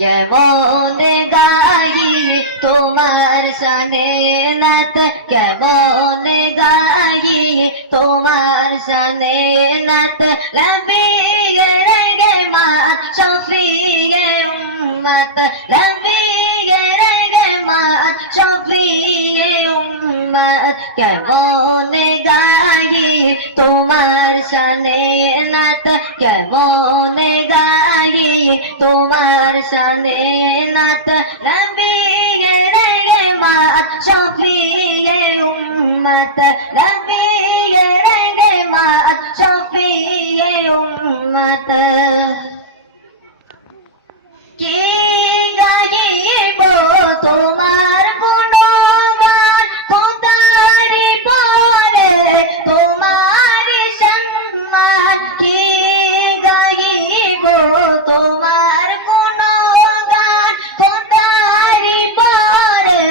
কেমন গাই তোমার শানে নাত, কেমন গাই তোমার শানে নাত। লবিয়ে রে মা শফিয়ে উম্মত, লবিয়ে রে মা শফিয়ে উম্মত। কেমন গাই তোমার শানে নাত, কেমন গাই তোমার শানে নাত। নবিয়ে রে মা শফিয়ে উম্মত, নবিয়ে রে মা শফিয়ে উম্মত। কি গাইব তোমার গুণগান, খোদারি পরে তোমার সম্মান। কি গাইব তোমার গুণগান, খোদারি পরে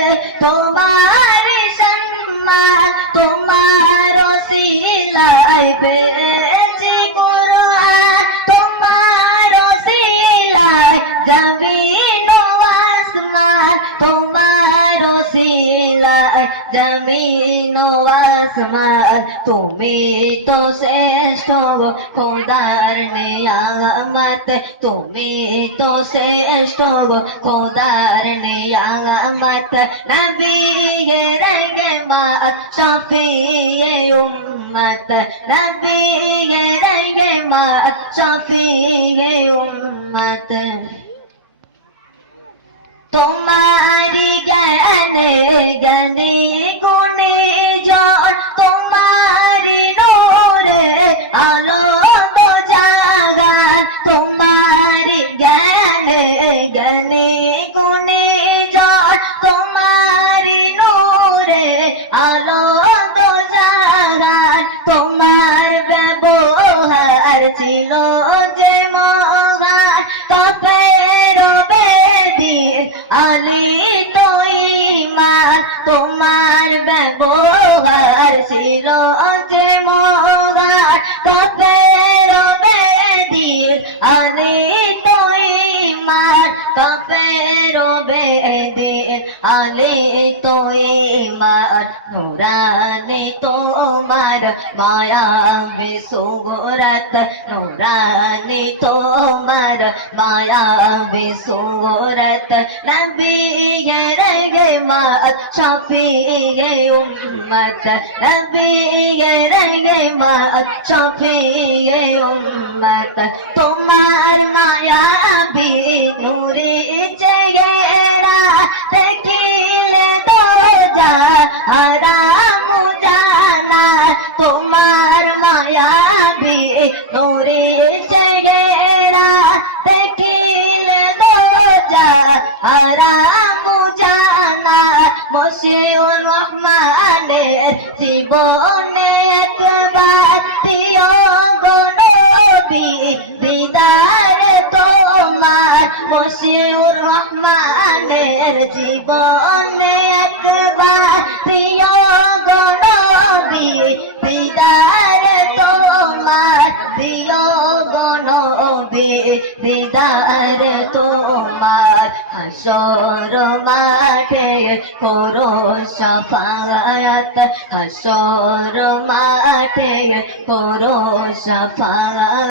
তোমার সম্মান। তোমার ওসিলায় পেয়েছি কুরআন, তোমার ওসিলায় জমিন ও আসমান। তোমার ওসিলায় জমিন ও আসমান। তুমি তো শ্রেষ্ঠ খোদার নিয়ামত, তুমি তো শ্রেষ্ঠ খোদার নিয়ামত। নবিয়ে রহমত শফিয়ে উম্মত, নবিয়ে রহমত শফিয়ে উম্মত। তোমারি জ্ঞানে জ্ঞানী গুণে জন, তোমারি নূরে আলো জাগান। তোমারি জ্ঞানে জ্ঞানী গুণে জন, তোমারি নূরে আলো জাগান। তোমার ব্যবহার ছিল যে মহান, কাফের বেদিন আলী তো ঈমান। তোমার ব্যবহার ছিল যে মহান, কাফের বেদিন আলী তো ঈমান। কাফের বেদিন আলী তো ঈমান। নুরানি তোমার মায়াবী সুরত, নুরানি তোমার মায়াবী সুরত। নবিয়ে রহমত শফিয়ে উম্মত, নবিয়ে রহমত শফিয়ে উম্মত। তোমার মায়াবী নূরে চেহারা দেখিলে তো হারাম জানা। তোমার মায়াবী নূরে চেহারা দেখিলে তো হারাম জানা। মশিউর রহমানের জীবনে একবার দিও গো নবী দিদার তোমার। মশিউর রহমানের জীবনে একবার দিও গো নবী দিদার তোমার। দিও গো নবী দিদার তোমার। হাসর মাঠে করো শাফায়াত, হাসর মাঠে করো শাফায়াত।